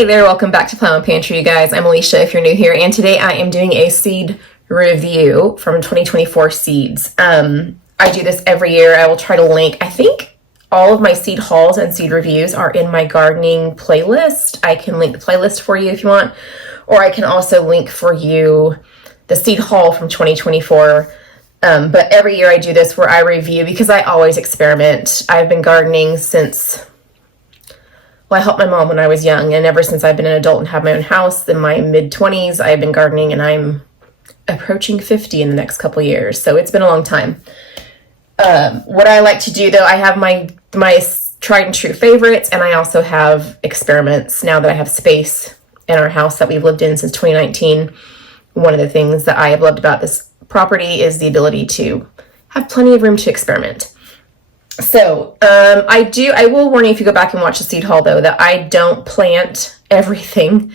Hey there, welcome back to Plant Pantry, you guys. I'm Alicia if you're new here, and today I am doing a seed review from 2024 seeds. I do this every year. I will try to link, I think all of my seed hauls and seed reviews are in my gardening playlist. I can link the playlist for you if you want, or I can also link for you the seed haul from 2024. But every year I do this where I review because I always experiment. I've been gardening since... Well, I helped my mom when I was young, and ever since I've been an adult and have my own house in my mid-20s, I've been gardening, and I'm approaching 50 in the next couple years, so it's been a long time. What I like to do, though, I have my tried and true favorites, and I also have experiments now that I have space in our house that we've lived in since 2019. One of the things that I have loved about this property is the ability to have plenty of room to experiment. So, I will warn you if you go back and watch the seed haul, though, that I don't plant everything.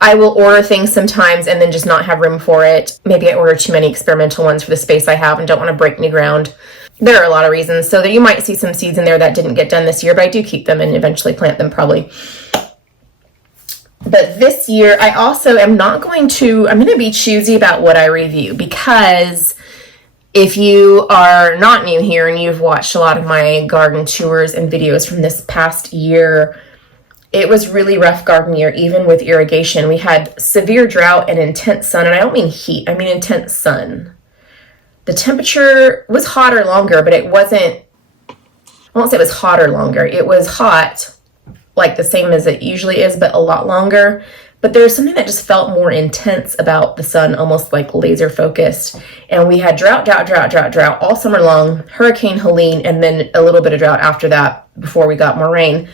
I will order things sometimes and then just not have room for it. Maybe I order too many experimental ones for the space I have and don't want to break new ground. There are a lot of reasons. So that you might see some seeds in there that didn't get done this year, but I do keep them and eventually plant them probably. But this year, I also am I'm going to be choosy about what I review, because if you are not new here and you've watched a lot of my garden tours and videos from this past year, it was really rough garden year, even with irrigation. We had severe drought and intense sun, and I don't mean heat, I mean intense sun. The temperature was hotter longer, but it wasn't, I won't say it was hotter longer. It was hot, like the same as it usually is, but a lot longer. But there was something that just felt more intense about the sun, almost like laser focused. And we had drought all summer long, Hurricane Helene, and then a little bit of drought after that before we got more rain.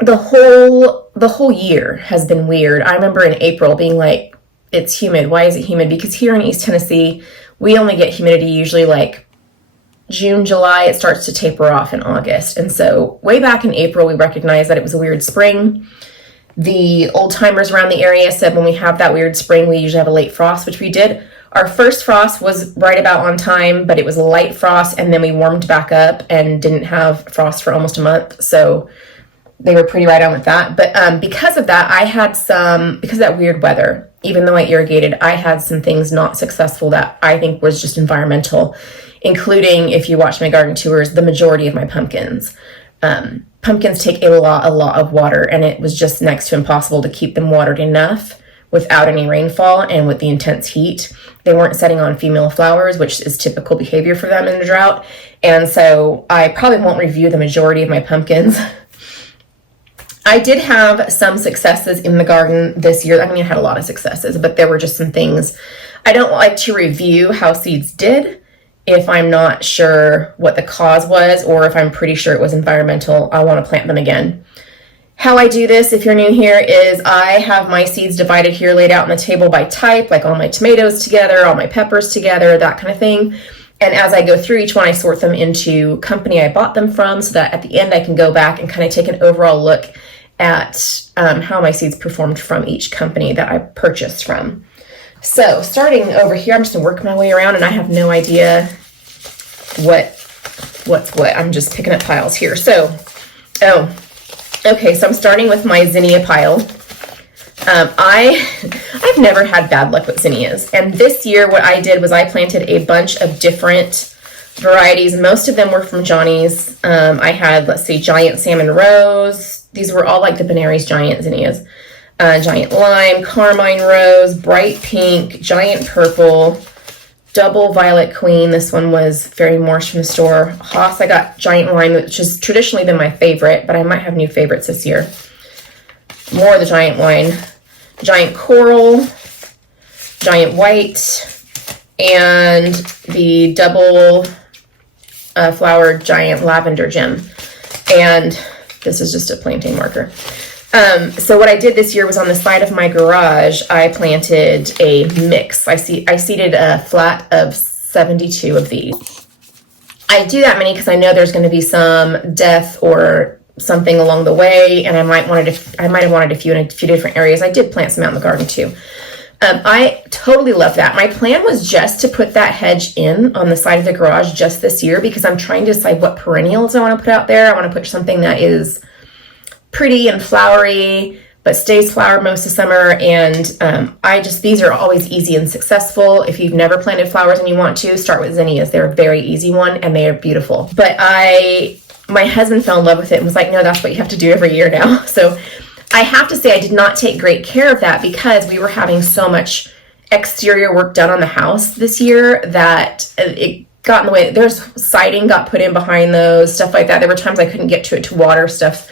The whole year has been weird. I remember in April being like, it's humid. Why is it humid? Because here in East Tennessee, we only get humidity usually like June, July. It starts to taper off in August. And so way back in April, we recognized that it was a weird spring. The old timers around the area said when we have that weird spring, we usually have a late frost, which we did. Our first frost was right about on time, but it was a light frost, and then we warmed back up and didn't have frost for almost a month. So they were pretty right on with that. But because of that, because of that weird weather, even though I irrigated, I had some things not successful that I think was just environmental, including, if you watch my garden tours, the majority of my pumpkins. Pumpkins take a lot of water, and it was just next to impossible to keep them watered enough without any rainfall and with the intense heat. They weren't setting on female flowers, which is typical behavior for them in a drought. And so I probably won't review the majority of my pumpkins. I did have some successes in the garden this year. I mean, I had a lot of successes, but there were just some things. I don't like to review how seeds did if I'm not sure what the cause was, or if I'm pretty sure it was environmental. I want to plant them again. How I do this, if you're new here, is I have my seeds divided here, laid out on the table by type, like all my tomatoes together, all my peppers together, that kind of thing. And as I go through each one, I sort them into company I bought them from, so that at the end I can go back and kind of take an overall look at how my seeds performed from each company that I purchased from. So starting over here, I'm just gonna work my way around, and I have no idea what's what. I'm just picking up piles here. So, okay, so I'm starting with my zinnia pile. I've never had bad luck with zinnias, and this year what I did was I planted a bunch of different varieties. Most of them were from Johnny's. I had, let's see, Giant Salmon Rose. These were all like the Benary's giant zinnias. Giant Lime, Carmine Rose, Bright Pink, Giant Purple, Double Violet Queen. This one was very Morse from the store. Haas, I got Giant Lime, which has traditionally been my favorite, but I might have new favorites this year. More of the Giant Wine. Giant Coral, Giant White, and the Double Flowered Giant Lavender Gem. And this is just a planting marker. So what I did this year was on the side of my garage, I planted a mix. I seeded a flat of 72 of these. I do that many because I know there's going to be some death or something along the way, and I might have wanted a few in a few different areas. I did plant some out in the garden too. I totally love that. My plan was just to put that hedge in on the side of the garage just this year, because I'm trying to decide what perennials I want to put out there. I want to put something that is pretty and flowery, but stays flowered most of summer. And these are always easy and successful. If you've never planted flowers and you want to, start with zinnias. They're a very easy one and they are beautiful. But my husband fell in love with it and was like, no, that's what you have to do every year now. So I have to say I did not take great care of that because we were having so much exterior work done on the house this year that it got in the way. There's siding got put in behind those, stuff like that. There were times I couldn't get to it to water stuff.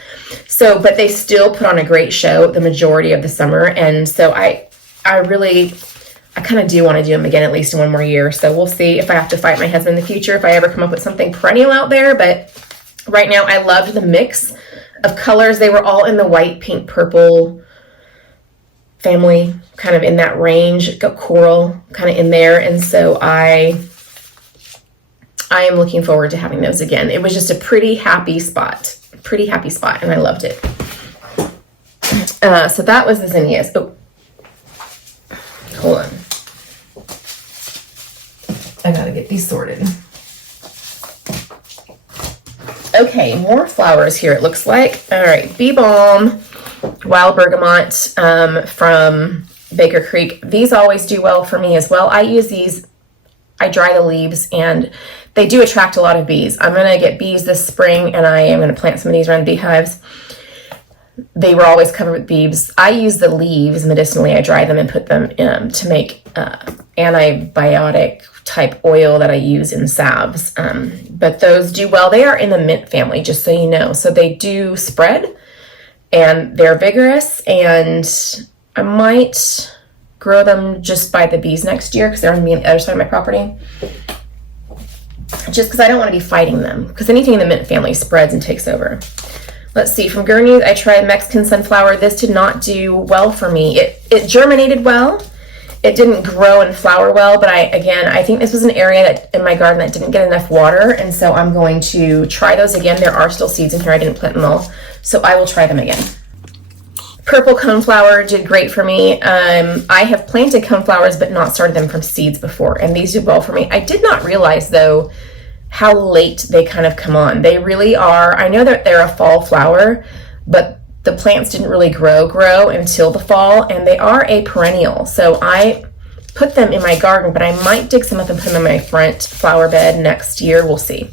So, but they still put on a great show the majority of the summer. And so I kind of do want to do them again at least in one more year. So we'll see if I have to fight my husband in the future, if I ever come up with something perennial out there. But right now I loved the mix of colors. They were all in the white, pink, purple family, kind of in that range, got coral kind of in there. And so I am looking forward to having those again. It was just a pretty happy spot, and I loved it. So that was the zinnias. Oh, hold on. I gotta get these sorted. Okay, more flowers here, it looks like. All right, bee balm, wild bergamot from Baker Creek. These always do well for me as well. I use these, I dry the leaves, and they do attract a lot of bees. I'm going to get bees this spring, and I am going to plant some of these around the beehives. They were always covered with bees. I use the leaves medicinally. I dry them and put them to make antibiotic type oil that I use in salves. But those do well. They are in the mint family, just so you know. So they do spread, and they're vigorous, and I might grow them just by the bees next year because they're going to be on the other side of my property. Just because I don't want to be fighting them, because anything in the mint family spreads and takes over. Let's see, from Gurney's, I tried Mexican sunflower. This did not do well for me. It germinated well. It didn't grow and flower well, but I think this was an area that in my garden that didn't get enough water, and so I'm going to try those again. There are still seeds in here. I didn't plant them all, so I will try them again. Purple coneflower did great for me. I have planted coneflowers but not started them from seeds before, and these did well for me. I did not realize, though, how late they kind of come on. They really are. I know that they're a fall flower, but the plants didn't really grow until the fall, and they are a perennial. So I put them in my garden, but I might dig some up and put them in my front flower bed next year. We'll see.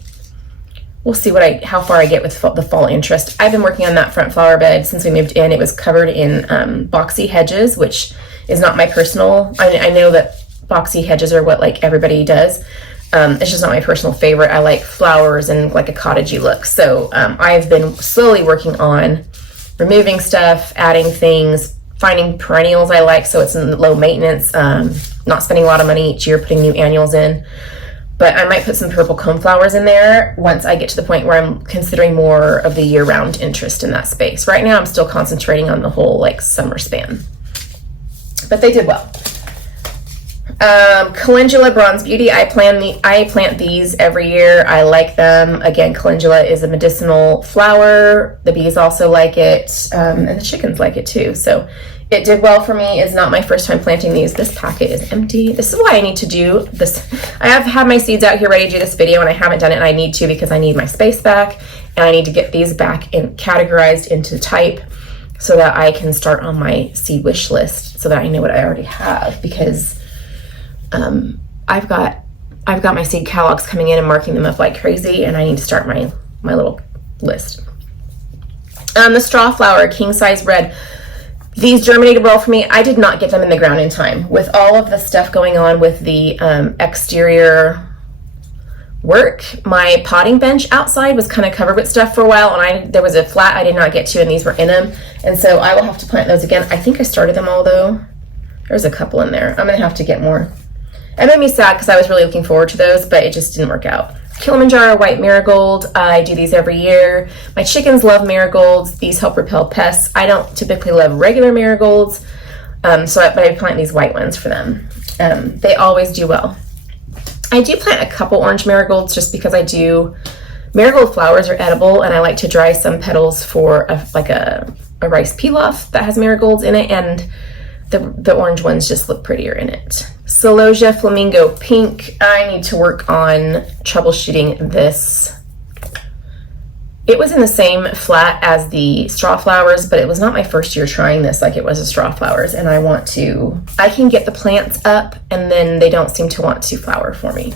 We'll see how far I get with the fall interest. I've been working on that front flower bed since we moved in. It was covered in boxy hedges, which is not my personal. I know that boxy hedges are what like everybody does. It's just not my personal favorite. I like flowers and like a cottagey look. So I've been slowly working on removing stuff, adding things, finding perennials I like so it's in low maintenance, not spending a lot of money each year putting new annuals in. But I might put some purple coneflowers in there once I get to the point where I'm considering more of the year-round interest in that space. Right now I'm still concentrating on the whole like summer span. But they did well. Calendula Bronze Beauty, I plant these every year. I like them. Again, calendula is a medicinal flower. The bees also like it, and the chickens like it too. So it did well for me. It's not my first time planting these. This packet is empty. This is why I need to do this. I have had my seeds out here ready to do this video, and I haven't done it, and I need to because I need my space back, and I need to get these back and categorized into type so that I can start on my seed wish list so that I know what I already have, because I've got my seed catalogs coming in and marking them up like crazy, and I need to start my little list. The straw flower, king size red. These germinated well for me. I did not get them in the ground in time. With all of the stuff going on with the exterior work, my potting bench outside was kind of covered with stuff for a while, and there was a flat I did not get to, and these were in them, and so I will have to plant those again. I think I started them all, though. There's a couple in there. I'm gonna have to get more. It made me sad because I was really looking forward to those, but it just didn't work out. Kilimanjaro white marigold. I do these every year. My chickens love marigolds. These help repel pests. I don't typically love regular marigolds, but I plant these white ones for them. They always do well. I do plant a couple orange marigolds just because marigold flowers are edible, and I like to dry some petals for a rice pilaf that has marigolds in it, and the orange ones just look prettier in it. Celosia Flamingo Pink. I need to work on troubleshooting this It was in the same flat as the straw flowers, but it was not my first year trying this like it was the straw flowers, and I can get the plants up and then they don't seem to want to flower for me.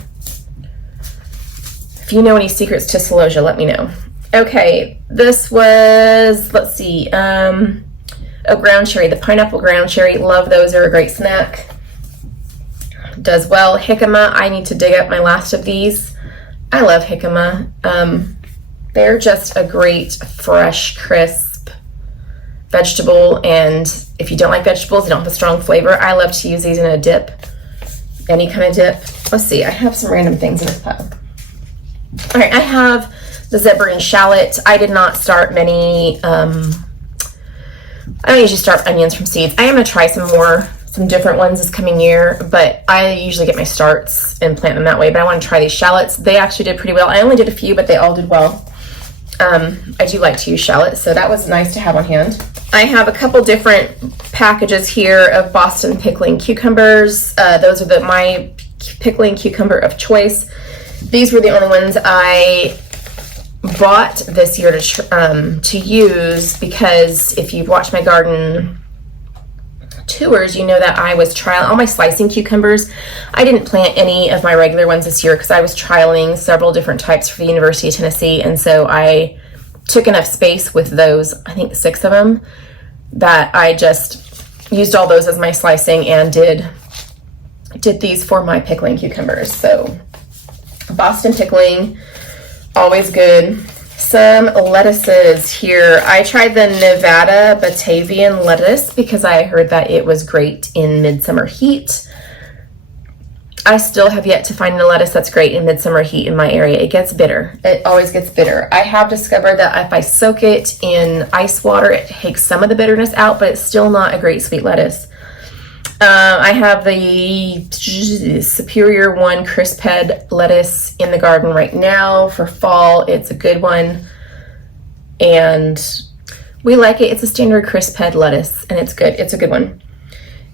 If you know any secrets to celosia, let me know. Okay, this was, let's see, ground cherry, the pineapple ground cherry. Love those, are a great snack. Does well. Jicama, I need to dig up my last of these. I love jicama. They're just a great, fresh, crisp vegetable, and if you don't like vegetables, they don't have a strong flavor. I love to use these in a dip, any kind of dip. Let's see, I have some random things in this pile. All right, I have the zebra and shallot. I did not start many, I don't usually start onions from seeds. I am going to try some different ones this coming year, but I usually get my starts and plant them that way, but I want to try these shallots. They actually did pretty well. I only did a few, but they all did well. I do like to use shallots, so that was nice to have on hand. I have a couple different packages here of Boston pickling cucumbers. Those are my pickling cucumber of choice. These were the only ones I bought this year to use, because if you've watched my garden tours, you know that I was trialing all my slicing cucumbers. I didn't plant any of my regular ones this year because I was trialing several different types for the University of Tennessee, and so I took enough space with those, I think 6 of them, that I just used all those as my slicing and did these for my pickling cucumbers. So Boston pickling, always good. Some lettuces here. I tried the Nevada Batavian lettuce because I heard that it was great in midsummer heat. I still have yet to find a lettuce that's great in midsummer heat in my area. It gets bitter. It always gets bitter. I have discovered that if I soak it in ice water, it takes some of the bitterness out, but it's still not a great sweet lettuce. I have the Superior One crisp head lettuce in the garden right now for fall. It's a good one, and we like it. It's a standard crisp head lettuce, and it's good. It's a good one.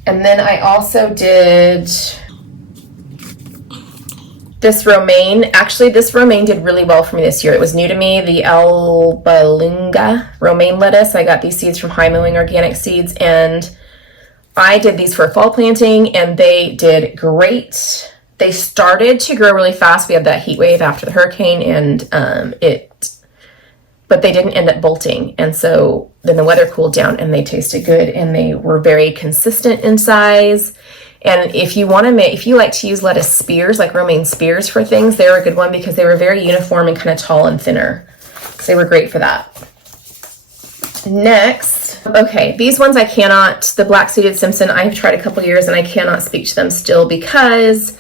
And then I also did this romaine. Actually, this romaine did really well for me this year. It was new to me, the albalinga romaine lettuce. I got these seeds from High Mowing Organic Seeds, and I did these for fall planting, and they did great. They started to grow really fast. We had that heat wave after the hurricane, and but they didn't end up bolting. And so then the weather cooled down, and they tasted good, and they were very consistent in size. And if you like to use lettuce spears, like romaine spears for things, they're a good one because they were very uniform and kind of tall and thinner. So they were great for that. Next, okay, these ones I cannot, the black-seeded Simpson, I've tried a couple years and I cannot speak to them still because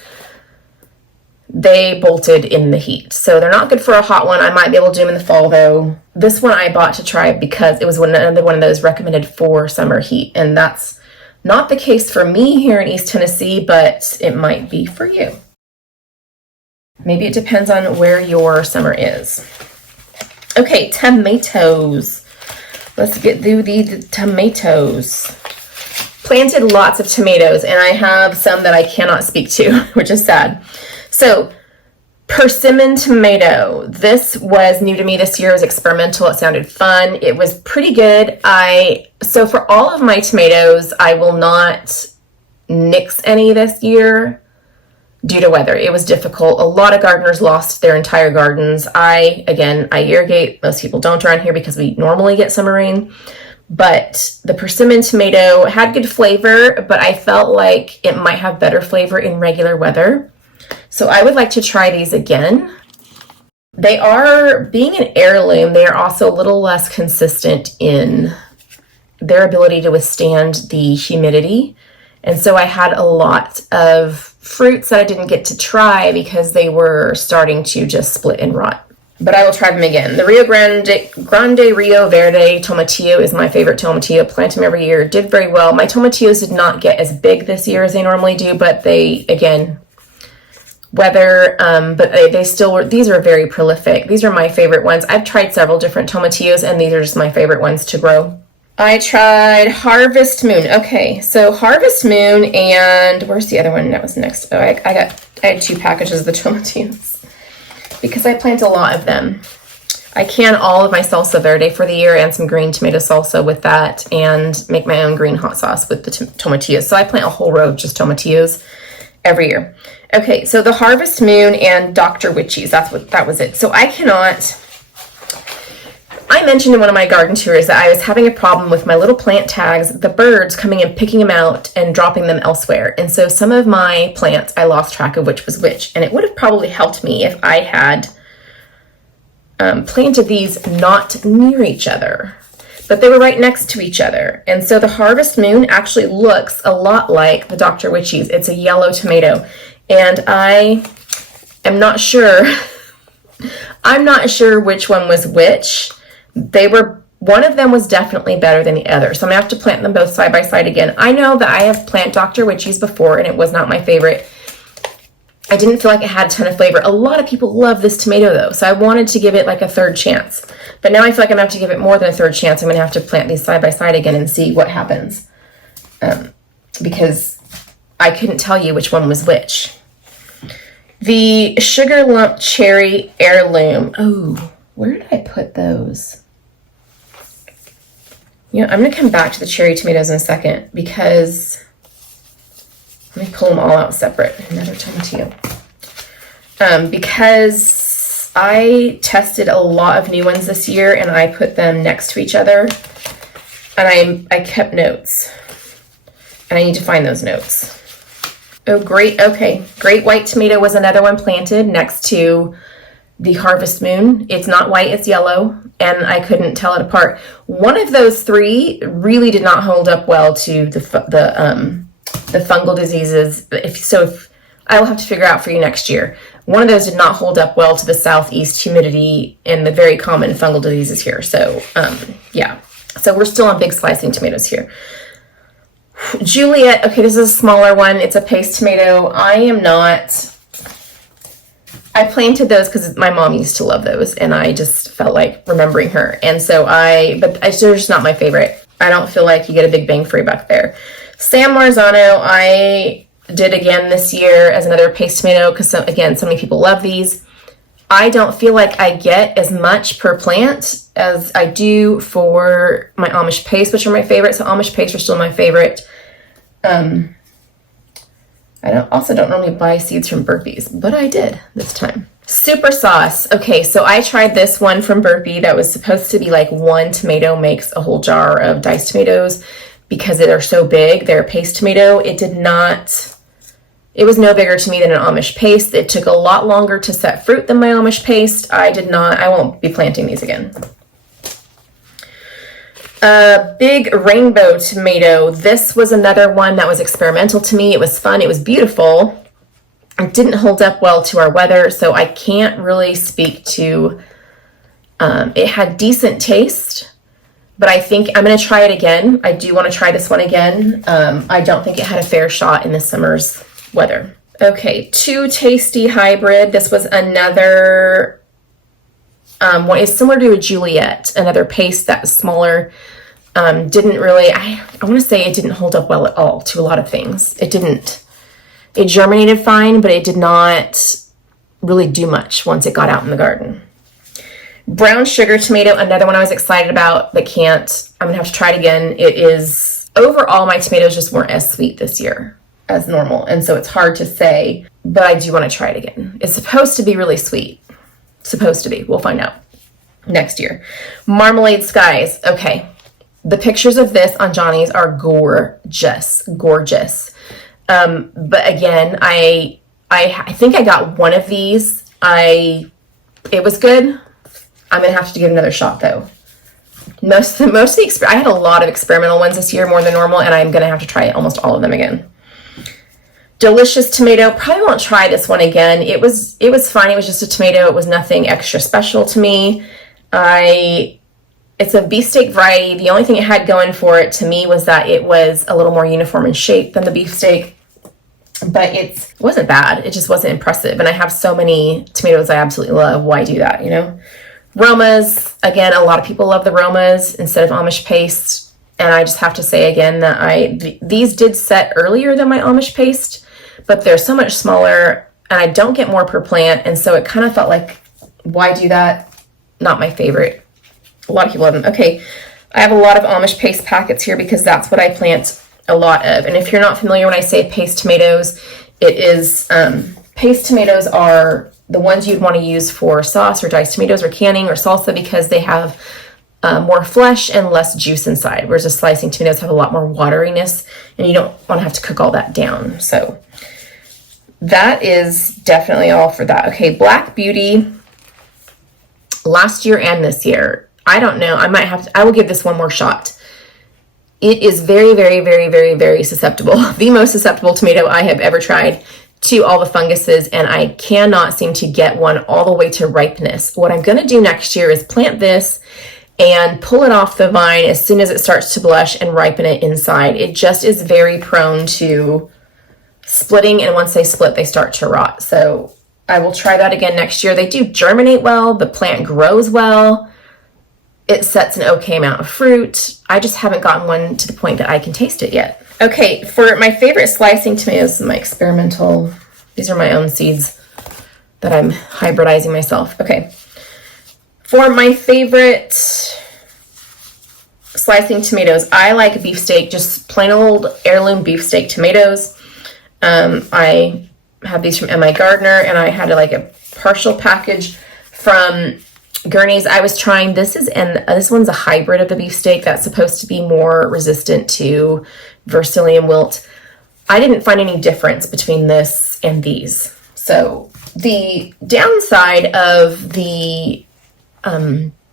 they bolted in the heat. So they're not good for a hot one. I might be able to do them in the fall though. This one I bought to try because it was another one of those recommended for summer heat, and that's not the case for me here in East Tennessee, but it might be for you. Maybe it depends on where your summer is. Okay, tomatoes. Let's get through the tomatoes. Planted lots of tomatoes, and I have some that I cannot speak to, which is sad. So, persimmon tomato. This was new to me this year. It was experimental. It sounded fun. It was pretty good. So for all of my tomatoes, I will not nix any this year due to weather. It was difficult. A lot of gardeners lost their entire gardens. I irrigate. Most people don't around here because we normally get summer rain. But the persimmon tomato had good flavor, but I felt like it might have better flavor in regular weather. So I would like to try these again. They are, being an heirloom, they are also a little less consistent in their ability to withstand the humidity. And so I had a lot of fruits that I didn't get to try because they were starting to just split and rot. But I will try them again. The Grande Rio Verde Tomatillo is my favorite tomatillo. Plant them every year. Did very well. My tomatillos did not get as big this year as they normally do, but they, again, weather, but they still were, these are very prolific. These are my favorite ones. I've tried several different tomatillos, and these are just my favorite ones to grow. I tried Harvest Moon. Okay, so Harvest Moon, and where's the other one that was next? Oh, I had 2 packages of the tomatillos because I plant a lot of them. I can all of my salsa verde for the year and some green tomato salsa with that, and make my own green hot sauce with the tomatillos. So I plant a whole row of just tomatillos every year. Okay, so the Harvest Moon and Dr. Witchies, that was it. So I mentioned in one of my garden tours that I was having a problem with my little plant tags, the birds coming and picking them out and dropping them elsewhere. And so some of my plants, I lost track of which was which. And it would have probably helped me if I had planted these not near each other, but they were right next to each other. And so the Harvest Moon actually looks a lot like the Dr. Witchies. It's a yellow tomato. And I am not sure, I'm not sure which one was which. One of them was definitely better than the other. So I'm gonna have to plant them both side by side again. I know that I have planted Dr. Witchies before and it was not my favorite. I didn't feel like it had a ton of flavor. A lot of people love this tomato though, so I wanted to give it like a third chance. But now I feel like I'm gonna have to give it more than a third chance. I'm gonna have to plant these side by side again and see what happens. Because I couldn't tell you which one was which. The Sugar Lump Cherry Heirloom. Oh, where did I put those? Yeah, I'm gonna come back to the cherry tomatoes in a second because let me pull them all out separate. Another tomatillo. Because I tested a lot of new ones this year and I put them next to each other, and I kept notes, and I need to find those notes. Oh, great. Okay. Great White Tomato was another one planted next to the Harvest Moon. It's not white, it's yellow, and I couldn't tell it apart. One of those three really did not hold up well to the fungal diseases. If I will have to figure out for you next year. One of those did not hold up well to the southeast humidity and the very common fungal diseases here. So, yeah. So we're still on big slicing tomatoes here. Juliet, okay, this is a smaller one. It's a paste tomato. I planted those because my mom used to love those, and I just felt like remembering her. And so but they're just not my favorite. I don't feel like you get a big bang for your buck there. San Marzano, I did again this year as another paste tomato because, again, so many people love these. I don't feel like I get as much per plant as I do for my Amish paste, which are my favorite. So Amish paste are still my favorite. I also don't normally buy seeds from Burpees, but I did this time. Super sauce. Okay, so I tried this one from Burpee that was supposed to be like one tomato makes a whole jar of diced tomatoes because they're so big. They're a paste tomato. It was no bigger to me than an Amish paste. It took a lot longer to set fruit than my Amish paste. I won't be planting these again. Big Rainbow Tomato. This was another one that was experimental to me. It was fun. It was beautiful. It didn't hold up well to our weather, so I can't really speak to, it had decent taste, but I think I'm going to try it again. I do want to try this one again. I don't think it had a fair shot in this summer's weather. Okay, Too Tasty Hybrid. This was another one. It's similar to a Juliet, another paste that was smaller. Didn't really, I want to say it didn't hold up well at all to a lot of things. It germinated fine, but it did not really do much once it got out in the garden. Brown Sugar Tomato, another one I was excited about, but can't. I'm gonna have to try it again. Overall, my tomatoes just weren't as sweet this year as normal, and so it's hard to say, but I do want to try it again. It's supposed to be really sweet. Supposed to be. We'll find out next year. Marmalade Skies. Okay. The pictures of this on Johnny's are gorgeous. Gorgeous. But again, I think I got one of these. It was good. I'm going to have to give it another shot though. I had a lot of experimental ones this year, more than normal, and I'm going to have to try almost all of them again. Delicious Tomato. Probably won't try this one again. It was fine. It was just a tomato. It was nothing extra special to me. It's a beefsteak variety. The only thing it had going for it to me was that it was a little more uniform in shape than the beefsteak, but it wasn't bad. It just wasn't impressive. And I have so many tomatoes I absolutely love. Why do that, you know? Romas. Again, a lot of people love the Romas instead of Amish paste. And I just have to say again that these did set earlier than my Amish paste, but they're so much smaller and I don't get more per plant. And so it kind of felt like, why do that? not my favorite. A lot of people love them. Okay, I have a lot of Amish paste packets here because that's what I plant a lot of. And if you're not familiar, when I say paste tomatoes, it is, paste tomatoes are the ones you'd want to use for sauce or diced tomatoes or canning or salsa because they have more flesh and less juice inside, whereas the slicing tomatoes have a lot more wateriness and you don't want to have to cook all that down. So that is definitely all for that. Okay, Black Beauty, last year and this year, I don't know, I will give this one more shot. It is very, very, very, very, very susceptible. The most susceptible tomato I have ever tried to all the funguses, and I cannot seem to get one all the way to ripeness. What I'm going to do next year is plant this and pull it off the vine as soon as it starts to blush and ripen it inside. It just is very prone to splitting, and once they split, they start to rot. So I will try that again next year. They do germinate well, the plant grows well, it sets an okay amount of fruit. I just haven't gotten one to the point that I can taste it yet. Okay, for my favorite slicing tomatoes, my experimental, these are my own seeds that I'm hybridizing myself. Okay, for my favorite slicing tomatoes, I like beefsteak, just plain old heirloom beefsteak tomatoes. I have these from M.I. Gardner, and I had like a partial package from Gurney's. I was trying, this one's a hybrid of the beefsteak that's supposed to be more resistant to Versillium wilt. I didn't find any difference between this and these. So the downside of the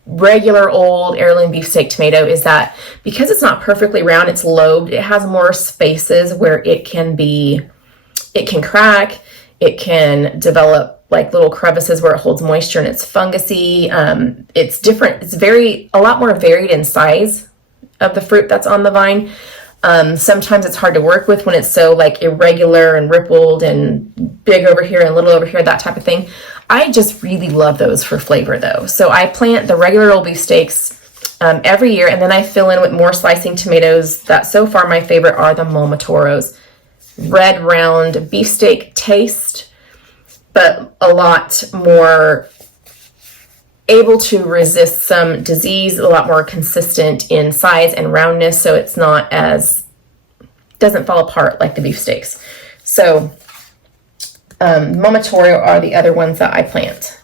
regular old heirloom beefsteak tomato is that because it's not perfectly round, it's lobed, it has more spaces where it can crack, it can develop like little crevices where it holds moisture and it's fungusy. It's different. It's a lot more varied in size of the fruit that's on the vine. Sometimes it's hard to work with when it's so like irregular and rippled and big over here and little over here, that type of thing. I just really love those for flavor though. So I plant the regular old beefsteaks every year, and then I fill in with more slicing tomatoes that so far my favorite are the Momatoros. Red round beefsteak taste, but a lot more able to resist some disease, a lot more consistent in size and roundness, so it's not as, doesn't fall apart like the beefsteaks. So Momotoro are the other ones that I plant.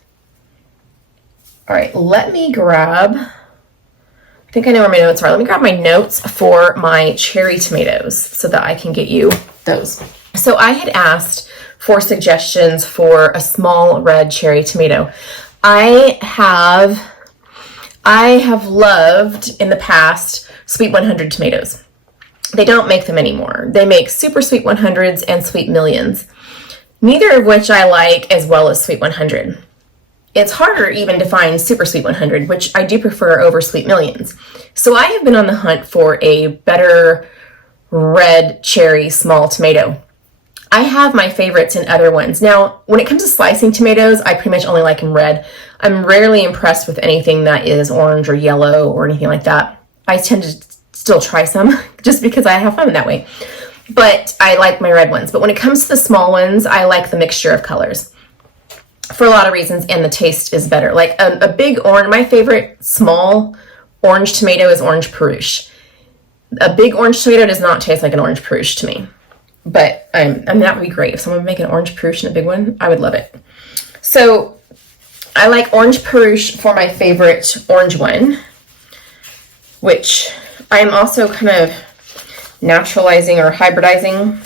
All right, let me grab, I think I know where my notes are. Let me grab my notes for my cherry tomatoes so that I can get you those. So I had asked for suggestions for a small red cherry tomato. I have loved in the past Sweet 100 tomatoes. They don't make them anymore. They make Super Sweet 100s and Sweet Millions, neither of which I like as well as Sweet 100. It's harder even to find Super Sweet 100, which I do prefer over Sweet Millions. So I have been on the hunt for a better red cherry small tomato. I have my favorites in other ones. Now, when it comes to slicing tomatoes, I pretty much only like them red. I'm rarely impressed with anything that is orange or yellow or anything like that. I tend to still try some just because I have fun that way. But I like my red ones. But when it comes to the small ones, I like the mixture of colors for a lot of reasons, and the taste is better. Like a big orange, my favorite small orange tomato is orange Peruche. A big orange tomato does not taste like an orange Peruche to me. But I mean, that would be great. If someone would make an orange Peruche and a big one, I would love it. So I like orange Peruche for my favorite orange one, which I am also kind of naturalizing or hybridizing.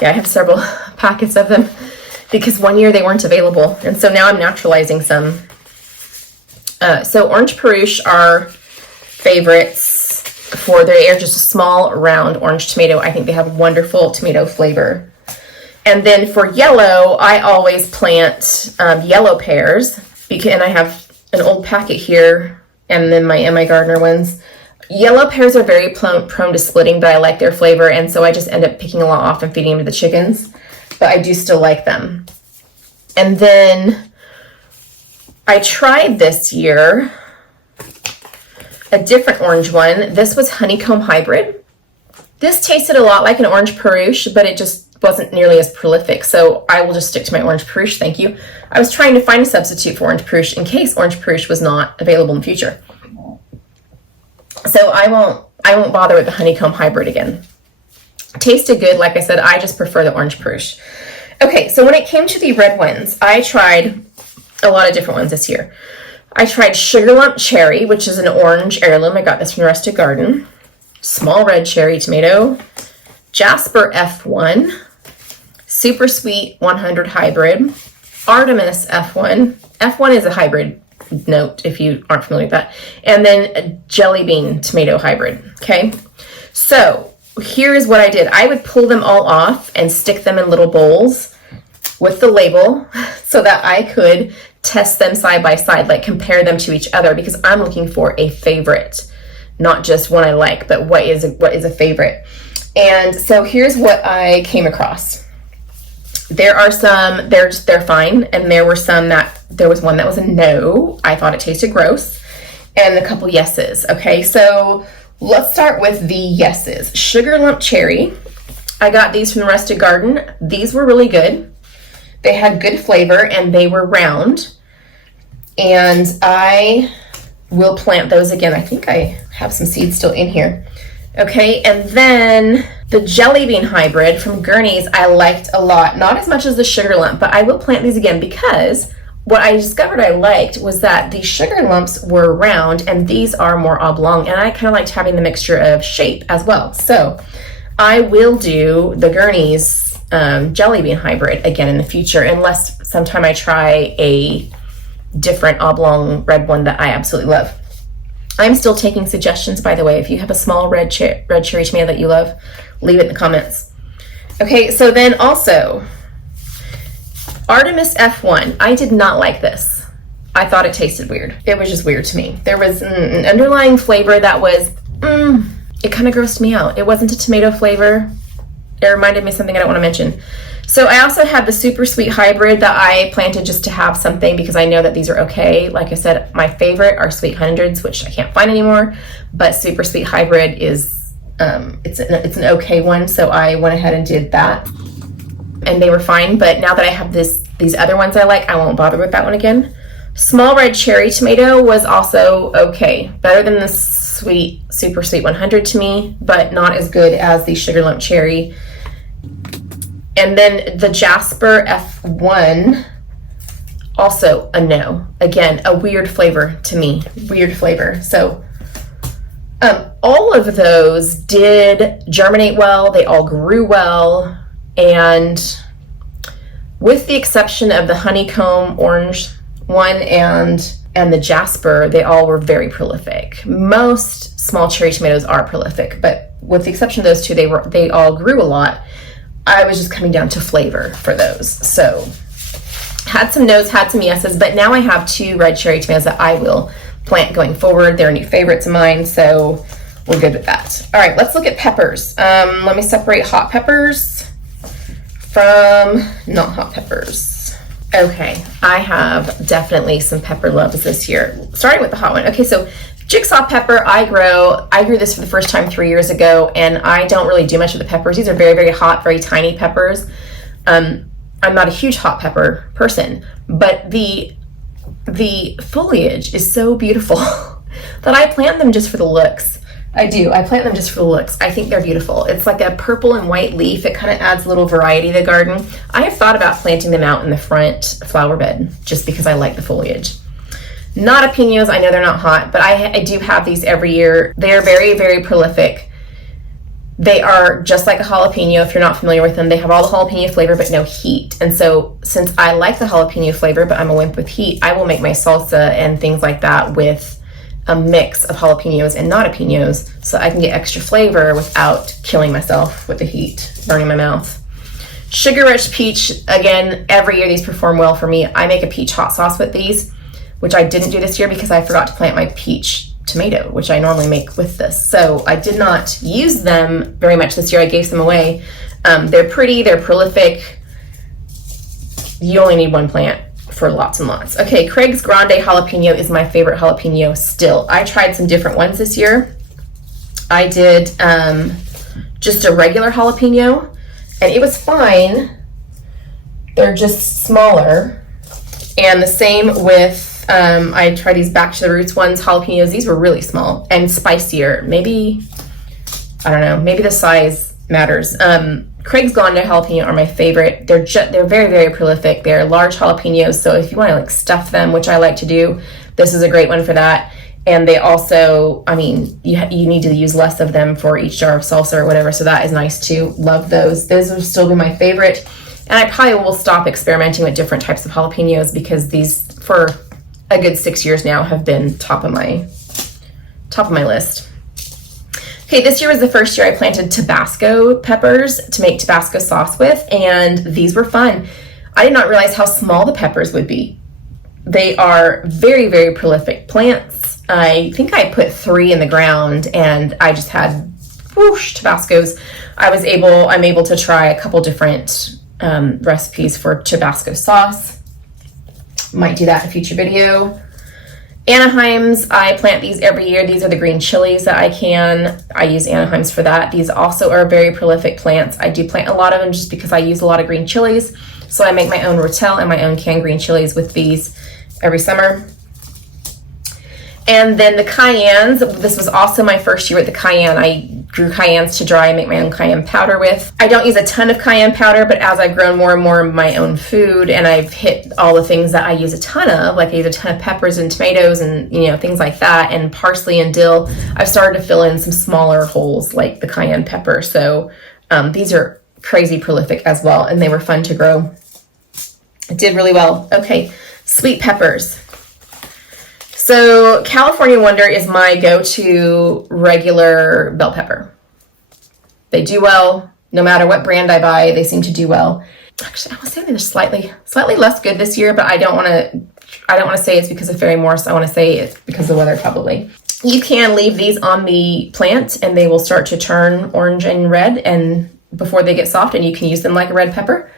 Yeah, I have several packets of them because one year they weren't available. And so now I'm naturalizing some. So orange Peruche are favorites. They are just a small, round orange tomato. I think they have wonderful tomato flavor. And then for yellow, I always plant yellow pears. And I have an old packet here, and then my M.I. Gardner ones. Yellow pears are very prone to splitting, but I like their flavor, and so I just end up picking a lot off and feeding them to the chickens. But I do still like them. And then I tried this year a different orange one. This was honeycomb hybrid. This tasted a lot like an orange Peruche, but it just wasn't nearly as prolific, so I will just stick to my orange peruche, thank you. I was trying to find a substitute for orange peruche in case orange peruche was not available in the future. So I won't bother with the honeycomb hybrid again. Tasted good, like I said, I just prefer the orange peruche. Okay, so when it came to the red ones, I tried a lot of different ones this year. I tried Sugar Lump Cherry, which is an orange heirloom. I got this from the Rustic Garden. Small Red Cherry Tomato. Jasper F1. Super Sweet 100 Hybrid. Artemis F1. F1 is a hybrid note, if you aren't familiar with that. And then a Jelly Bean Tomato Hybrid. Okay, so here's what I did. I would pull them all off and stick them in little bowls with the label so that I could test them side by side, like compare them to each other, because I'm looking for a favorite, not just one I like, but what is a favorite. And so here's what I came across. There are some, they're fine, and there was one that was a no. I thought it tasted gross, and a couple yeses. Okay, so let's start with the yeses. Sugar Lump Cherry. I got these from the Rustic Garden. These were really good. They had good flavor, and they were round. And I will plant those again. I think I have some seeds still in here. Okay, and then the Jelly Bean Hybrid from Gurney's I liked a lot. Not as much as the Sugar Lump, but I will plant these again because what I discovered I liked was that the Sugar Lumps were round and these are more oblong, and I kind of liked having the mixture of shape as well. So I will do the Gurney's Jelly Bean Hybrid again in the future, unless sometime I try a different oblong red one that I absolutely love. I'm still taking suggestions, by the way. If you have a small red cherry tomato that you love, leave it in the comments. Okay, so then also, Artemis F1. I did not like this. I thought it tasted weird. It was just weird to me. There was an underlying flavor that was, it kind of grossed me out. It wasn't a tomato flavor. It reminded me of something I don't want to mention. So I also have the Super Sweet Hybrid that I planted just to have something because I know that these are okay. Like I said, my favorite are Sweet Hundreds, which I can't find anymore, but Super Sweet Hybrid is, it's an okay one, so I went ahead and did that. And they were fine, but now that I have these other ones I like, I won't bother with that one again. Small Red Cherry Tomato was also okay. Better than the Super Sweet 100 to me, but not as good as the Sugar Lump Cherry. And then the Jasper F1, also a no. Again, a weird flavor to me, weird flavor. So all of those did germinate well. They all grew well. And with the exception of the honeycomb orange one and the Jasper, they all were very prolific. Most small cherry tomatoes are prolific, but with the exception of those two, they all grew a lot. I was just coming down to flavor for those. So had some no's, had some yeses, but now I have 2 red cherry tomatoes that I will plant going forward. They're new favorites of mine, so we're good with that. All right, let's look at peppers. Let me separate hot peppers from not hot peppers. Okay, I have definitely some pepper loves this year. Starting with the hot one. Okay, so Jigsaw pepper, I grew this for the first time 3 years ago, and I don't really do much with the peppers. These are very, very hot, very tiny peppers. I'm not a huge hot pepper person, but the foliage is so beautiful that I plant them just for the looks. I do. I plant them just for the looks. I think they're beautiful. It's like a purple and white leaf. It kind of adds a little variety to the garden. I have thought about planting them out in the front flower bed just because I like the foliage. Not jalapenos, I know they're not hot, but I do have these every year. They are very, very prolific. They are just like a jalapeno if you're not familiar with them. They have all the jalapeno flavor but no heat. And so since I like the jalapeno flavor but I'm a wimp with heat, I will make my salsa and things like that with a mix of jalapenos and not jalapenos so I can get extra flavor without killing myself with the heat, burning my mouth. Sugar Rich Peach, again, every year these perform well for me. I make a peach hot sauce with these, which I didn't do this year because I forgot to plant my peach tomato, which I normally make with this. So I did not use them very much this year. I gave some away. They're pretty, they're prolific. You only need one plant for lots and lots. Okay, Craig's Grande jalapeno is my favorite jalapeno still. I tried some different ones this year. I did just a regular jalapeno, and it was fine. They're just smaller. And the same with, I tried these back to the roots ones, jalapenos. These were really small and spicier. Maybe, I don't know, maybe the size matters. Craig's Gondo jalapeno are my favorite. They're very, very prolific. They're large jalapenos, so if you want to like stuff them, which I like to do, this is a great one for that. And they also, I mean, you need to use less of them for each jar of salsa or whatever, so that is nice too. Love those. Those will still be my favorite. And I probably will stop experimenting with different types of jalapenos because these, for a good 6 years now, have been top of my list. Okay, this year was the first year I planted Tabasco peppers to make Tabasco sauce with, and these were fun. I did not realize how small the peppers would be. They are very, very prolific plants. I think I put 3 in the ground, and I just had whoosh Tabascos. I'm able to try a couple different recipes for Tabasco sauce. Might do that in a future video. Anaheims, I plant these every year. These are the green chilies that I use Anaheims for that. These also are very prolific plants. I do plant a lot of them just because I use a lot of green chilies. So I make my own rotel and my own canned green chilies with these every summer. And then the cayennes, this was also my first year with the cayenne. I grew cayennes to dry and make my own cayenne powder with. I don't use a ton of cayenne powder, but as I've grown more and more of my own food and I've hit all the things that I use a ton of, like I use a ton of peppers and tomatoes and, you know, things like that, and parsley and dill, I've started to fill in some smaller holes like the cayenne pepper. So these are crazy prolific as well, and they were fun to grow. It did really well. Okay, sweet peppers. So California Wonder is my go-to regular bell pepper. They do well, no matter what brand I buy, they seem to do well. Actually, I was saying they're slightly less good this year, but I don't want to say it's because of Fairy Morse. I want to say it's because of the weather probably. You can leave these on the plant and they will start to turn orange and red and before they get soft, and you can use them like a red pepper.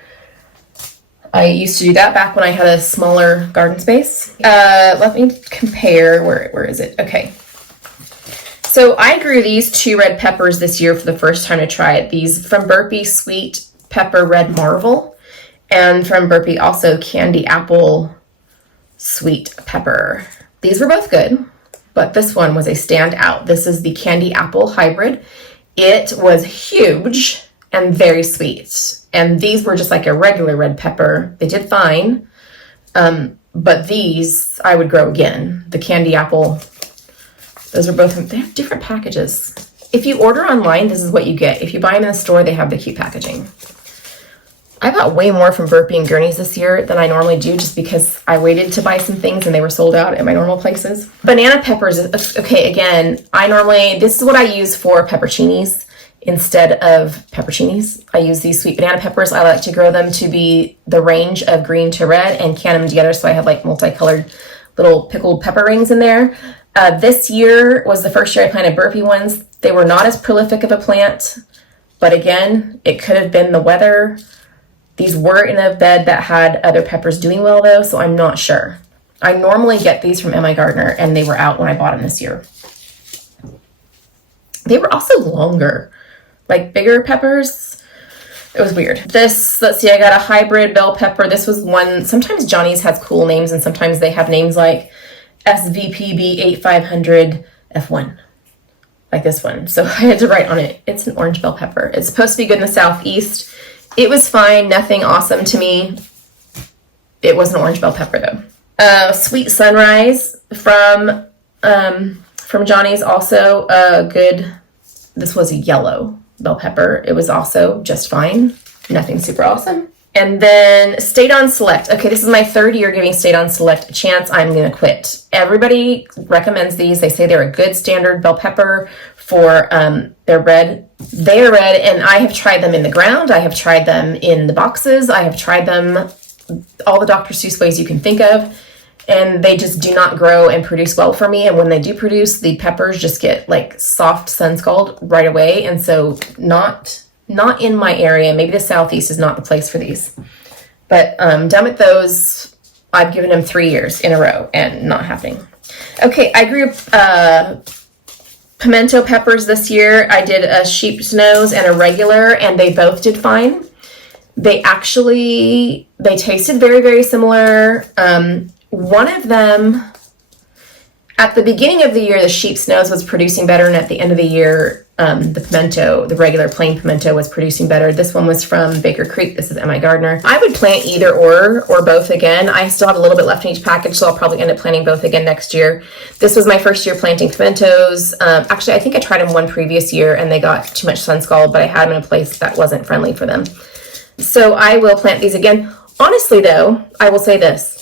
I used to do that back when I had a smaller garden space. Let me compare. Where is it? Okay. So I grew these 2 red peppers this year for the first time to try it. These from Burpee Sweet Pepper Red Marvel, and from Burpee also Candy Apple Sweet Pepper. These were both good, but this one was a standout. This is the Candy Apple Hybrid. It was huge and very sweet. And these were just like a regular red pepper. They did fine. But these I would grow again. The Candy Apple, those are both, they have different packages. If you order online, this is what you get. If you buy them in the store, they have the cute packaging. I got way more from Burpee and Gurney's this year than I normally do just because I waited to buy some things and they were sold out at my normal places. Banana peppers, okay, again, this is what I use for pepperoncinis. Instead of pepperoncinis, I use these sweet banana peppers. I like to grow them to be the range of green to red and can them together so I have like multicolored little pickled pepper rings in there. This year was the first year I planted Burpee ones. They were not as prolific of a plant, but again, it could have been the weather. These were in a bed that had other peppers doing well though, so I'm not sure. I normally get these from M.I. Gardner and they were out when I bought them this year. They were also longer. Like bigger peppers. It was weird. This, let's see, I got a hybrid bell pepper. This was one, sometimes Johnny's has cool names and sometimes they have names like SVPB8500 F1. Like this one. So I had to write on it. It's an orange bell pepper. It's supposed to be good in the southeast. It was fine. Nothing awesome to me. It was an orange bell pepper though. Sweet Sunrise from Johnny's, also good. This was a yellow bell pepper. It was also just fine. Nothing super awesome. And then Stayed On Select. Okay, this is my 3rd year giving Stayed On Select a chance. I'm going to quit. Everybody recommends these. They say they're a good standard bell pepper for they're red. They are red, and I have tried them in the ground. I have tried them in the boxes. I have tried them all the Dr. Seuss ways you can think of. And they just do not grow and produce well for me. And when they do produce, the peppers just get like soft sun scald right away. And so not in my area. Maybe the southeast is not the place for these. But done with those. I've given them 3 years in a row and not happening. Okay, I grew pimento peppers this year. I did a sheep's nose and a regular, and they both did fine. They tasted very, very similar. One of them, at the beginning of the year, the sheep's nose was producing better, and at the end of the year, the pimento, the regular plain pimento, was producing better. This one was from Baker Creek. This is MI Gardner. I would plant either or both again. I still have a little bit left in each package, so I'll probably end up planting both again next year. This was my first year planting pimentos. Actually, I think I tried them one previous year and they got too much sun scald, but I had them in a place that wasn't friendly for them. So I will plant these again. Honestly though, I will say this.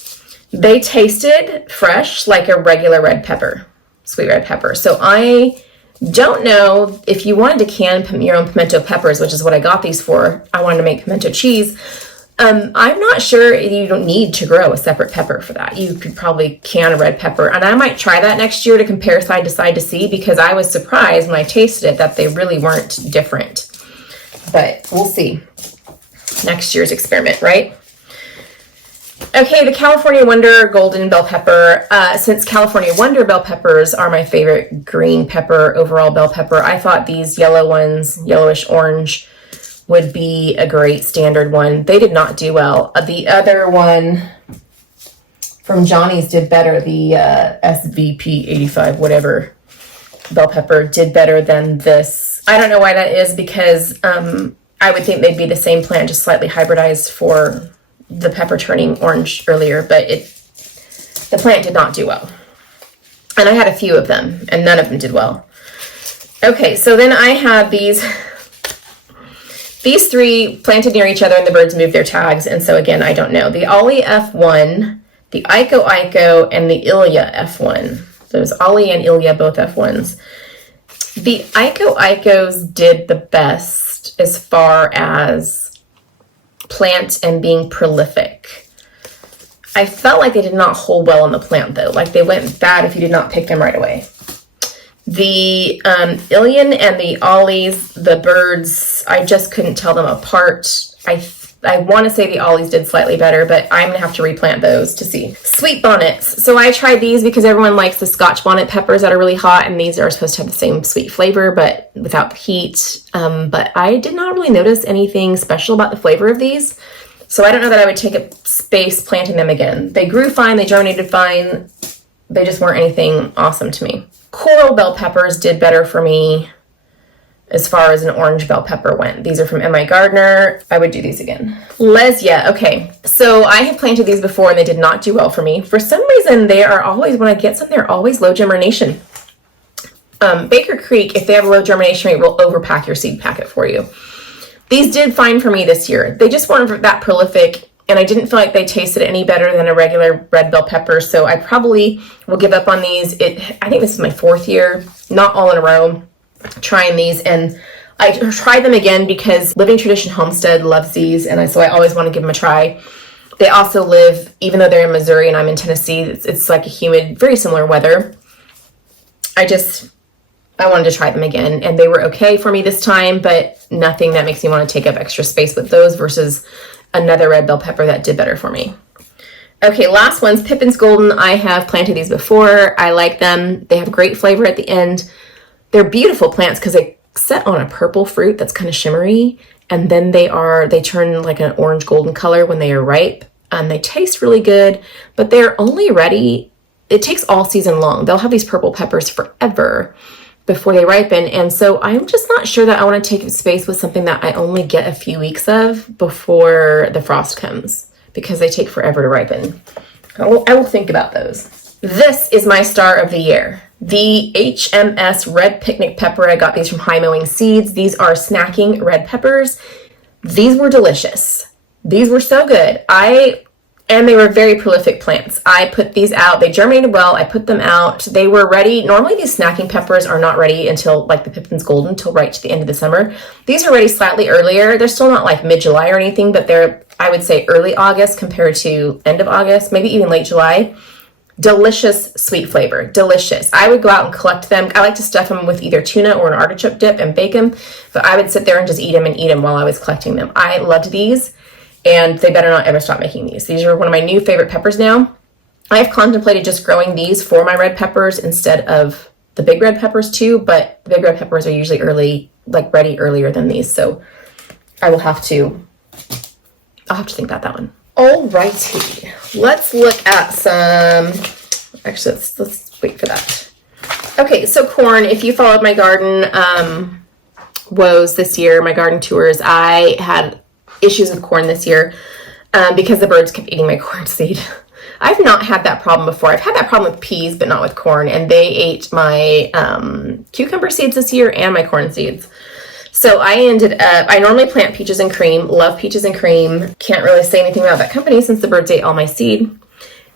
They tasted fresh like a regular red pepper, sweet red pepper. So I don't know if you wanted to can your own pimento peppers, which is what I got these for. I wanted to make pimento cheese. I'm not sure you don't need to grow a separate pepper for that. You could probably can a red pepper, and I might try that next year to compare side to side to see, because I was surprised when I tasted it that they really weren't different. But we'll see. Next year's experiment, right? Okay, the California Wonder Golden Bell Pepper. Since California Wonder bell peppers are my favorite green pepper, overall bell pepper, I thought these yellow ones, yellowish orange, would be a great standard one. They did not do well. The other one from Johnny's did better. The SVP 85 whatever bell pepper did better than this. I don't know why that is, because I would think they'd be the same plant, just slightly hybridized for the pepper turning orange earlier, but the plant did not do well. And I had a few of them, and none of them did well. Okay, so then I had these three planted near each other, and the birds moved their tags, and so again, I don't know. The Ollie F1, the Ico Ico, and the Ilya F1. Those Ollie and Ilya, both F1s. The Ico Icos did the best as far as plant and being prolific. I felt like they did not hold well on the plant though. Like they went bad if you did not pick them right away. The Ilian and the Ollies, the birds, I just couldn't tell them apart. I want to say the Ollies did slightly better, but I'm going to have to replant those to see. Sweet bonnets. So I tried these because everyone likes the Scotch bonnet peppers that are really hot, and these are supposed to have the same sweet flavor, but without the heat. But I did not really notice anything special about the flavor of these. So I don't know that I would take up space planting them again. They grew fine, they germinated fine. They just weren't anything awesome to me. Coral bell peppers did better for me as far as an orange bell pepper went. These are from MI Gardner. I would do these again. Lesia, okay. So I have planted these before and they did not do well for me. For some reason, they are always, when I get some, they're always low germination. Baker Creek, if they have a low germination rate, will overpack your seed packet for you. These did fine for me this year. They just weren't that prolific, and I didn't feel like they tasted any better than a regular red bell pepper, so I probably will give up on these. I think this is my 4th year, not all in a row, trying these, and I tried them again because Living Tradition Homestead loves these, and so I always want to give them a try. They also live, even though they're in Missouri and I'm in Tennessee, it's like a humid, very similar weather. I wanted to try them again, and they were okay for me this time, but nothing that makes me want to take up extra space with those versus another red bell pepper that did better for me. Okay, last one's Pippin's Golden. I have planted these before. I like them. They have great flavor at the end. They're beautiful plants because they set on a purple fruit that's kind of shimmery, and then they turn like an orange golden color when they are ripe. They taste really good, but they're only ready. It takes all season long. They'll have these purple peppers forever before they ripen, and so I'm just not sure that I want to take up space with something that I only get a few weeks of before the frost comes, because they take forever to ripen. I will think about those. This is my star of the year. The HMS Red Picnic Pepper. I got these from High Mowing Seeds. These are snacking red peppers. These were delicious. These were so good. And they were very prolific plants. I put these out. They germinated well. I put them out. They were ready. Normally these snacking peppers are not ready until like the Pippin's Golden, until right to the end of the summer. These are ready slightly earlier. They're still not like mid-July or anything, but they're, I would say, early August compared to end of August, maybe even late July. Delicious sweet flavor. Delicious. I would go out and collect them. I like to stuff them with either tuna or an artichoke dip and bake them, but I would sit there and just eat them while I was collecting them. I loved these. And they better not ever stop making these. These are one of my new favorite peppers now. I have contemplated just growing these for my red peppers instead of the big red peppers too, but the big red peppers are usually ready earlier than these. So I will have to I'll have to think about that one. Alrighty, let's look at some, actually, let's wait for that. Okay, so corn, if you followed my garden woes this year, my garden tours, I had issues with corn this year because the birds kept eating my corn seed. I've not had that problem before. I've had that problem with peas, but not with corn, and they ate my cucumber seeds this year and my corn seeds. So I ended up, I normally plant peaches and cream, love peaches and cream. Can't really say anything about that company since the birds ate all my seed.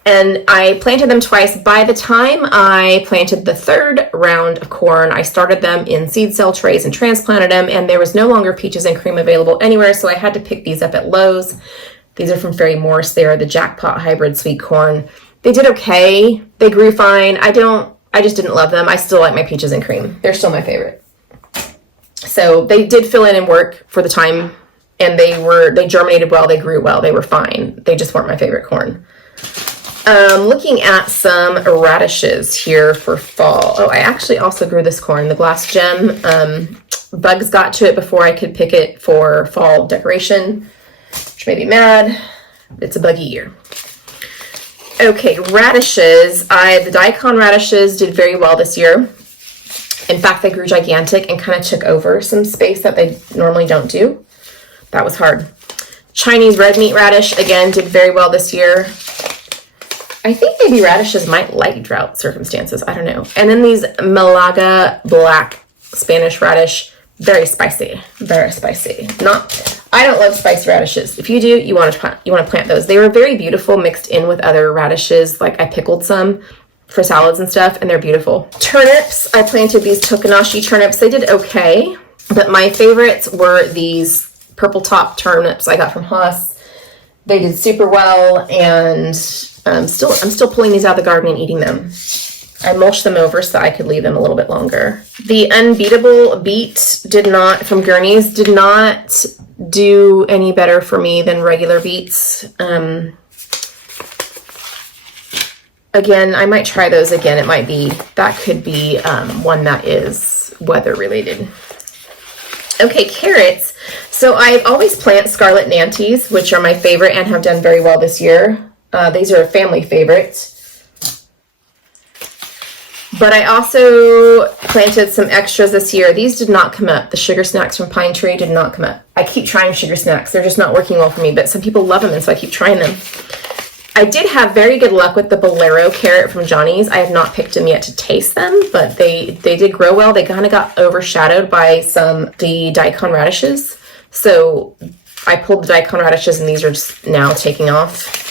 And I planted them twice. By the time I planted the third round of corn, I started them in seed cell trays and transplanted them, and there was no longer peaches and cream available anywhere, so I had to pick these up at Lowe's. These are from Fairy Morse. They are the Jackpot Hybrid Sweet Corn. They did okay. They grew fine. I just didn't love them. I still like my peaches and cream. They're still my favorite. So they did fill in and work for the time, and they germinated well. They grew well. They were fine. They just weren't my favorite corn. Looking at some radishes here for fall. Oh, I actually also grew this corn, the glass gem. Bugs got to it before I could pick it for fall decoration, which made me mad. It's a buggy year. Okay, radishes. The daikon radishes did very well this year. In fact, they grew gigantic and kind of took over some space that they normally don't do. That was hard. Chinese red meat radish, again, did very well this year. I think maybe radishes might like drought circumstances. I don't know. And then these Malaga black Spanish radish, very spicy, very spicy. I don't love spiced radishes. If you do, you want to plant those. They were very beautiful mixed in with other radishes. Like I pickled some for salads and stuff, and they're beautiful. Turnips, I planted these Tokanashi turnips. They did okay, but my favorites were these purple top turnips I got from Haas. They did super well, and I'm still pulling these out of the garden and eating them. I mulched them over so I could leave them a little bit longer. The Unbeatable beet from Gurney's did not do any better for me than regular beets. Again, I might try those again. That could be one that is weather related. Okay, carrots. So I always plant Scarlet Nantes, which are my favorite and have done very well this year. These are family favorites. But I also planted some extras this year. These did not come up. The sugar snacks from Pine Tree did not come up. I keep trying sugar snacks. They're just not working well for me, but some people love them, and so I keep trying them. I did have very good luck with the Bolero carrot from Johnny's. I have not picked them yet to taste them, but they did grow well. They kind of got overshadowed by the daikon radishes. So I pulled the daikon radishes, and these are just now taking off.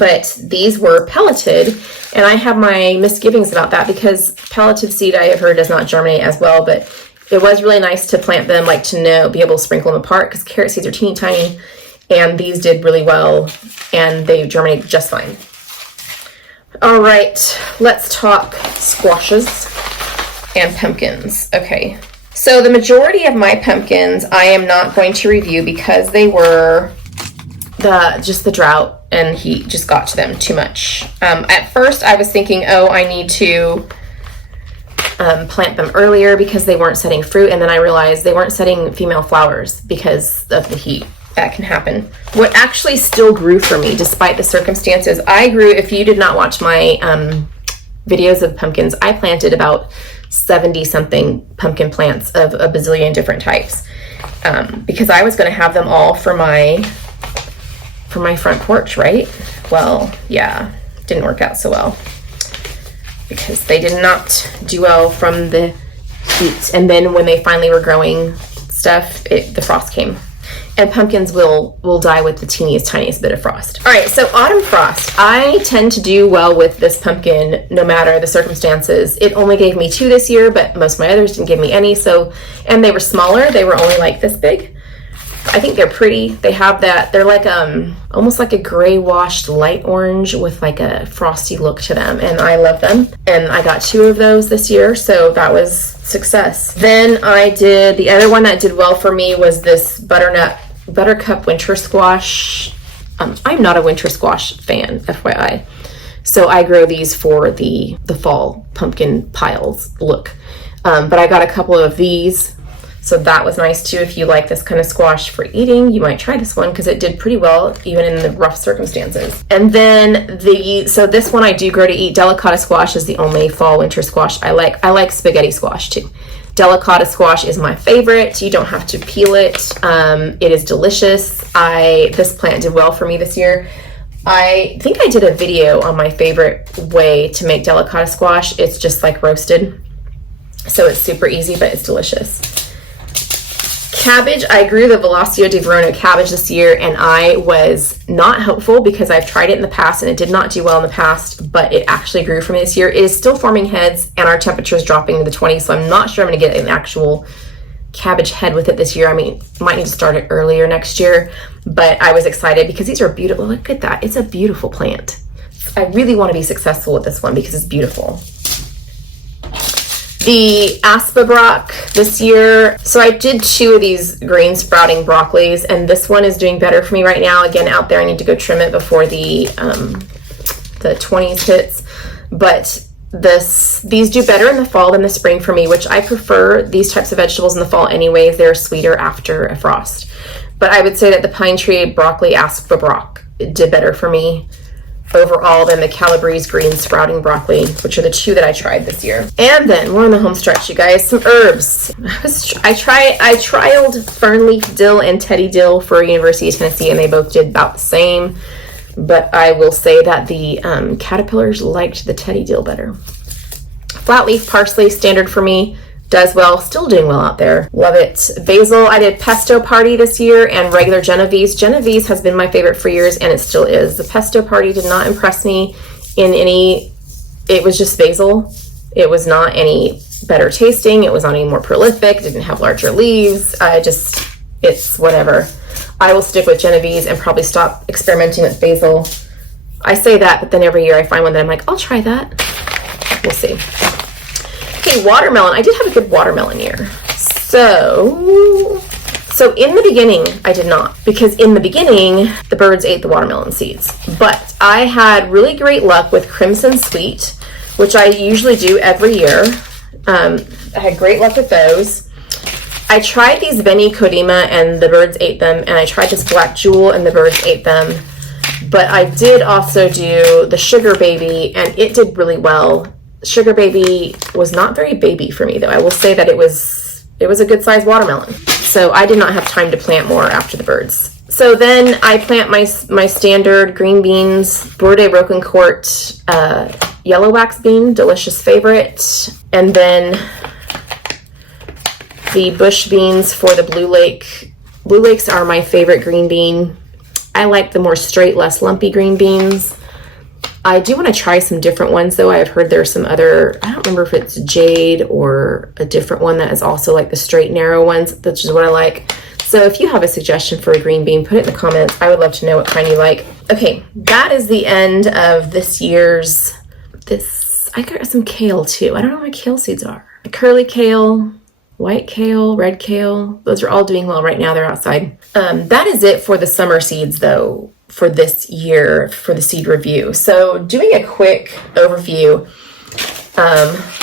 But these were pelleted, and I have my misgivings about that because pelleted seed, I have heard, does not germinate as well, but it was really nice to plant them, be able to sprinkle them apart, because carrot seeds are teeny tiny, and these did really well, and they germinated just fine. All right, let's talk squashes and pumpkins. Okay, so the majority of my pumpkins I am not going to review because they were just the drought and heat just got to them too much. At first I was thinking, I need to plant them earlier because they weren't setting fruit, and then I realized they weren't setting female flowers because of the heat. That can happen. What actually still grew for me despite the circumstances, if you did not watch my videos of pumpkins, I planted about 70 something pumpkin plants of a bazillion different types because I was going to have them all for my front porch, right? Well, yeah, didn't work out so well because they did not do well from the heat. And then when they finally were growing stuff, the frost came. And pumpkins will die with the tiniest bit of frost. All right, so autumn frost. I tend to do well with this pumpkin no matter the circumstances. It only gave me 2 this year, but most of my others didn't give me any. And they were smaller. They were only like this big. I think they're pretty. They have that, they're like almost like a gray washed light orange with like a frosty look to them, and I love them. And I got 2 of those this year, so that was success. Then the other one that did well for me was this buttercup winter squash. I'm not a winter squash fan, FYI. So I grow these for the fall pumpkin piles look. But I got a couple of these. So that was nice too. If you like this kind of squash for eating, you might try this one because it did pretty well even in the rough circumstances. And then so this one I do grow to eat. Delicata squash is the only fall winter squash I like. I like spaghetti squash too. Delicata squash is my favorite. You don't have to peel it. It is delicious. This plant did well for me this year. I think I did a video on my favorite way to make delicata squash. It's just like roasted. So it's super easy, but it's delicious. Cabbage, I grew the Velocio di Verona cabbage this year, and I was not hopeful because I've tried it in the past and it did not do well in the past, but it actually grew for me this year. It is still forming heads and our temperature is dropping to the 20s, so I'm not sure I'm going to get an actual cabbage head with it this year. I mean, might need to start it earlier next year, but I was excited because these are beautiful. Look at that. It's a beautiful plant. I really want to be successful with this one because it's beautiful. The aspabroc this year, so I did 2 of these green sprouting broccolis, and this one is doing better for me right now. Again, out there, I need to go trim it before the 20s hits, but these do better in the fall than the spring for me, which I prefer these types of vegetables in the fall anyways. They're sweeter after a frost, but I would say that the pine tree broccoli aspabroc did better for me overall than the Calabrese green sprouting broccoli, which are the 2 that I tried this year. And then we're on the home stretch, you guys. Some herbs. I trialed fernleaf dill and teddy dill for University of Tennessee, and they both did about the same. But I will say that the caterpillars liked the teddy dill better. Flat leaf parsley, standard for me. Does well, still doing well out there. Love it. Basil, I did pesto party this year and regular Genovese. Genovese has been my favorite for years and it still is. The pesto party did not impress me in any, it was just basil. It was not any better tasting. It was not any more prolific. It didn't have larger leaves. It's whatever. I will stick with Genovese and probably stop experimenting with basil. I say that, but then every year I find one that I'm like, I'll try that. We'll see. Okay, watermelon. I did have a good watermelon year. So in the beginning, I did not, because in the beginning, the birds ate the watermelon seeds. But I had really great luck with Crimson Sweet, which I usually do every year. I had great luck with those. I tried these Veni Kodima and the birds ate them, and I tried this Black Jewel and the birds ate them. But I did also do the Sugar Baby, and it did really well. Sugar Baby was not very baby for me, though. I will say that it was a good sized watermelon. So I did not have time to plant more after the birds. So then I plant my standard green beans, Bourde Roquencourt yellow wax bean, delicious favorite. And then the bush beans for the Blue Lake. Blue Lakes are my favorite green bean. I like the more straight, less lumpy green beans. I do want to try some different ones, though. I've heard there's some other, I don't remember if it's Jade or a different one that is also like the straight, narrow ones, which is what I like. So if you have a suggestion for a green bean, put it in the comments. I would love to know what kind you like. Okay, that is the end of this year's, I got some kale too. I don't know what my kale seeds are. Curly kale, white kale, red kale. Those are all doing well right now. They're outside. That is it for the summer seeds, though, for this year for the seed review. So doing a quick overview,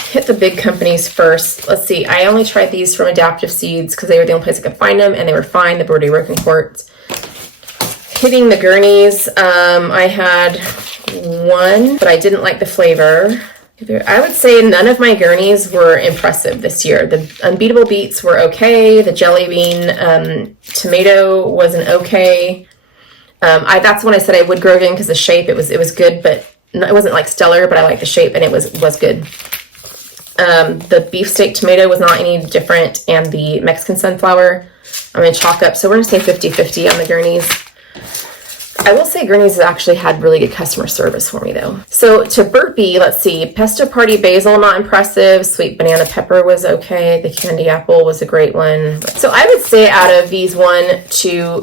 hit the big companies first. Let's see, I only tried these from Adaptive Seeds because they were the only place I could find them, and they were fine, the Bourde Roquencourt. Hitting the Gurneys, I had one, but I didn't like the flavor. I would say none of my Gurneys were impressive this year. The Unbeatable Beets were okay. The Jelly Bean tomato was an okay. That's when I said I would grow again because the shape, it was good, but it wasn't like stellar, but I liked the shape and it was good. The beefsteak tomato was not any different, and the Mexican sunflower I'm going to chalk up. So we're going to say 50-50 on the Gurneys. I will say Gurneys has actually had really good customer service for me, though. So to burpee, let's see. Pesto Party Basil, not impressive. Sweet Banana Pepper was okay. The Candy Apple was a great one. So I would say out of these 1, 2,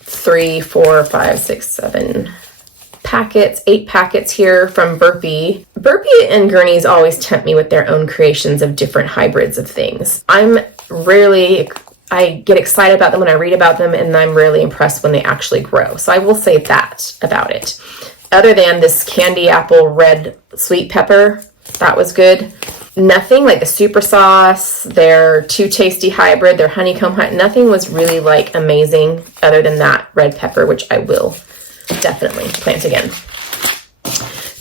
3, 4, 5, 6, 7 packets, 8 packets here from Burpee. Burpee and Gurneys always tempt me with their own creations of different hybrids of things. I get excited about them when I read about them, and I'm rarely impressed when they actually grow. So I will say that about it. Other than this Candy Apple Red Sweet Pepper, that was good. nothing like the super sauce, their Too Tasty hybrid, their honeycomb nothing was really like amazing other than that red pepper, which I will definitely plant again.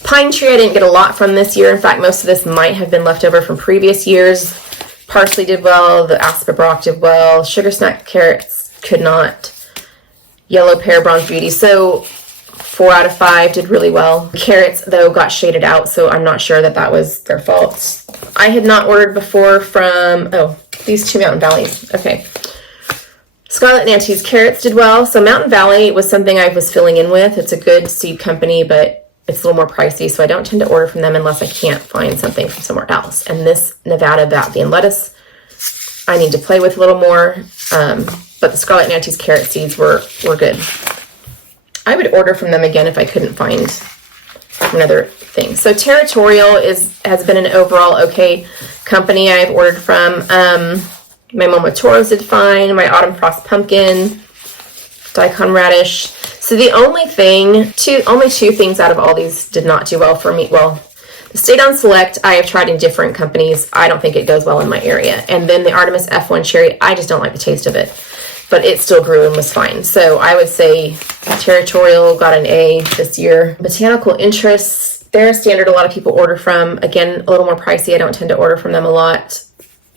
Pine tree, I didn't get a lot from this year. In fact, most of this might have been left over from previous years. Parsley did well. The asperbrock did well. Sugar snack carrots could not. Yellow pear, bronze beauty. So 4 out of 5 did really well. Carrots, though, got shaded out, so I'm not sure that that was their fault. I had not ordered before from, these 2 Mountain Valleys. Okay. Scarlet Nantes carrots did well. So Mountain Valley was something I was filling in with. It's a good seed company, but it's a little more pricey, so I don't tend to order from them unless I can't find something from somewhere else. And this Nevada bat bean lettuce, I need to play with a little more, but the Scarlet Nantes carrot seeds were good. I would order from them again if I couldn't find another thing. So Territorial has been an overall okay company I've ordered from. My Mama Chores did fine. My Autumn Frost pumpkin, daikon radish. So the only 2 things out of all these did not do well for me. Well, the Stay Down Select I have tried in different companies. I don't think it goes well in my area. And then the Artemis F1 cherry, I just don't like the taste of it. But it still grew and was fine. So I would say Territorial got an A this year. Botanical Interests, they're a standard a lot of people order from. Again, a little more pricey. I don't tend to order from them a lot.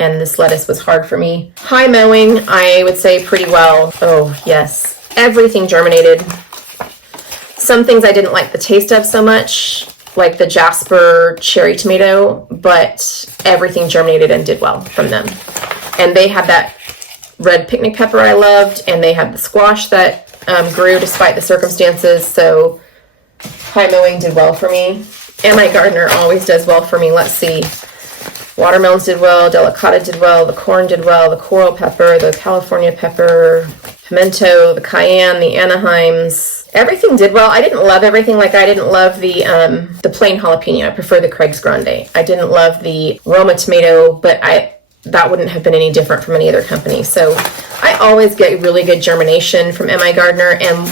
And this lettuce was hard for me. High Mowing, I would say pretty well. Oh, yes. Everything germinated. Some things I didn't like the taste of so much, like the Jasper cherry tomato, but everything germinated and did well from them. And they had that red picnic pepper I loved, and they had the squash that grew despite the circumstances, so High Mowing did well for me. And my gardener always does well for me. Let's see. Watermelons did well, delicata did well, the corn did well, the coral pepper, the California pepper, pimento, the cayenne, the Anaheims. Everything did well. I didn't love everything. Like I didn't love the plain jalapeno. I prefer the Craig's Grande. I didn't love the Roma tomato, but that wouldn't have been any different from any other company. So I always get really good germination from MI Gardener, and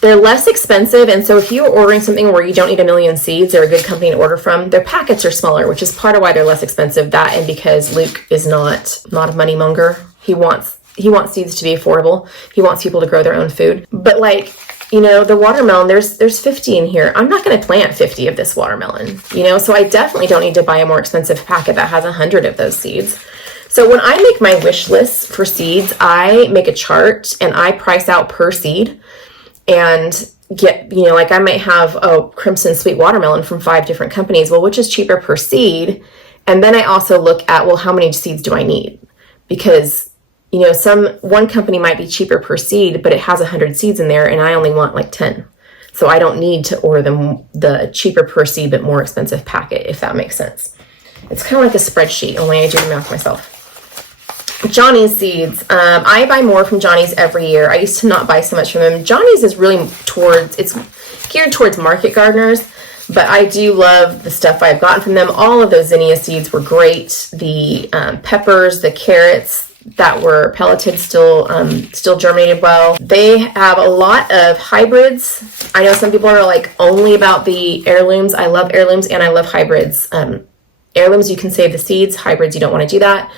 they're less expensive. And so if you're ordering something where you don't need a million seeds, they're a good company to order from. Their packets are smaller, which is part of why they're less expensive. That and because Luke is not a money monger. He wants seeds to be affordable. He wants people to grow their own food. But like, the watermelon, there's 50 in here. I'm not going to plant 50 of this watermelon, so I definitely don't need to buy a more expensive packet that has 100 of those seeds. So when I make my wish list for seeds, I make a chart and I price out per seed and get, like I might have a crimson sweet watermelon from 5 different companies. Well, which is cheaper per seed? And then I also look at, well, how many seeds do I need? Because one company might be cheaper per seed, but it has 100 seeds in there and I only want like 10. So I don't need to order the cheaper per seed, but more expensive packet, if that makes sense. It's kind of like a spreadsheet, only I do the math myself. Johnny's seeds. I buy more from Johnny's every year. I used to not buy so much from them. Johnny's is really it's geared towards market gardeners, but I do love the stuff I've gotten from them. All of those zinnia seeds were great. The peppers, the carrots that were pelleted still germinated well. They have a lot of hybrids. I know some people are like only about the heirlooms. I love heirlooms and I love hybrids. Heirlooms, you can save the seeds. Hybrids, you don't want to do that.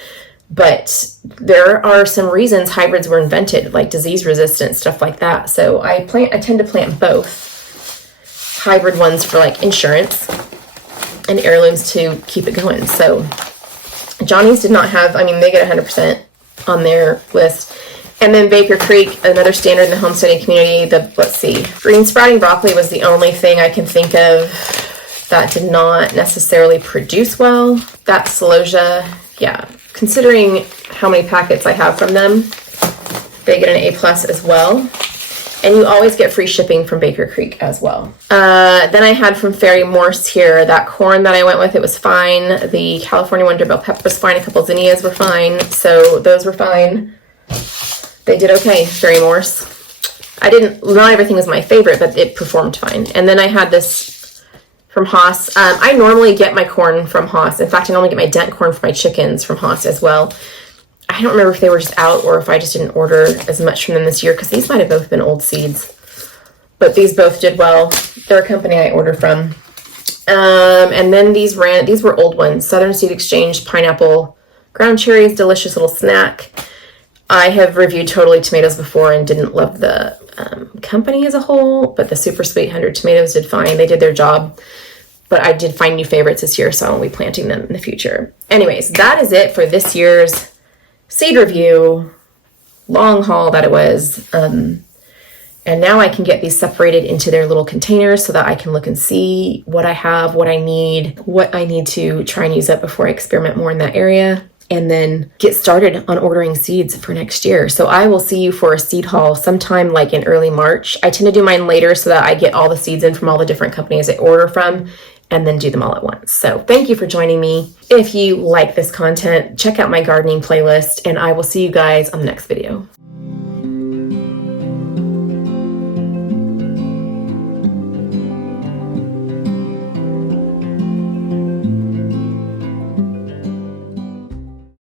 But there are some reasons hybrids were invented, like disease resistant, stuff like that. So I tend to plant both. Hybrid ones for like insurance and heirlooms to keep it going. So Johnny's did not have, they get 100% on their list. And then Baker Creek, another standard in the homesteading community. Green sprouting broccoli was the only thing I can think of that did not necessarily produce well. That celosia, yeah. Considering how many packets I have from them, they get an A+ as well. And you always get free shipping from Baker Creek as well. Then I had from Fairy Morse here, that corn that I went with, it was fine. The California Wonder Bell pepper was fine. A couple zinnias were fine. So those were fine. They did okay, Fairy Morse. Not everything was my favorite, but it performed fine. And then I had this from Haas. I normally get my corn from Haas. In fact, I normally get my dent corn for my chickens from Haas as well. I don't remember if they were just out or if I just didn't order as much from them this year, because these might have both been old seeds. But these both did well. They're a company I order from. And then these were old ones. Southern Seed Exchange, pineapple, ground cherries, delicious little snack. I have reviewed Totally Tomatoes before and didn't love the company as a whole, but the Super Sweet 100 tomatoes did fine. They did their job, but I did find new favorites this year, so I'll be planting them in the future. Anyways, that is it for this year's seed review. Long haul that it was. And now I can get these separated into their little containers so that I can look and see what I have, what I need to try and use up before I experiment more in that area, and then get started on ordering seeds for next year. So I will see you for a seed haul sometime like in early March. I tend to do mine later so that I get all the seeds in from all the different companies I order from and then do them all at once. So thank you for joining me. If you like this content, check out my gardening playlist, and I will see you guys on the next video.